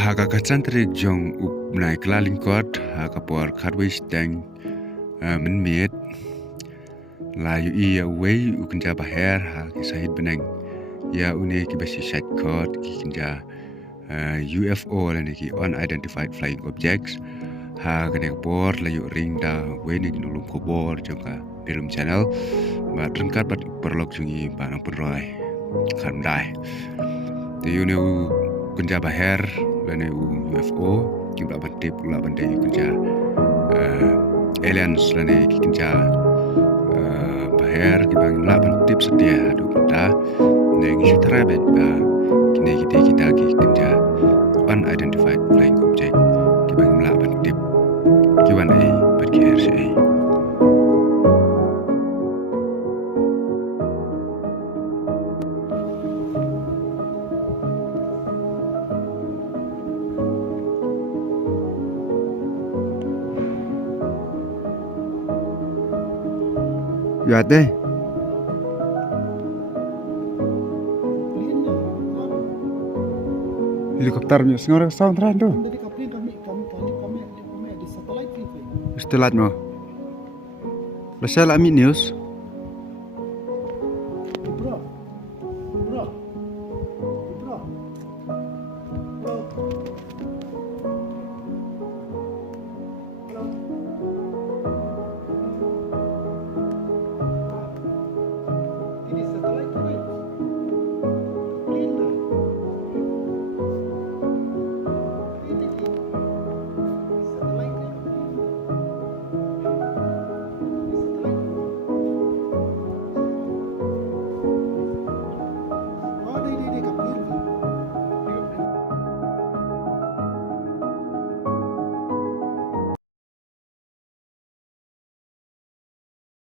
Hakakatsan trik jong up naik laling kot hakapor kadwis deng menmet layu iya wei ukenja baher kisahid beneng ya une kibasi shat kot kikinja UFO lani ki unidentified flying objects kene bor layu ring da wei ni nulum ko bor jongka film channel ba trengkat bat perlok jungi ba nang penroy kan dai te une kunja baher lani UFO jumlah bantip pula bantai kunja aliens lani kunja baher kibang la bantip setia adu kunta neng jutara bet kini kita kunja unidentified flying object kibang la bantip kiwan ai berkir sei. Ya deh. Helikopternya sekarang sound tren tuh. Setelah no. Lesel ami news.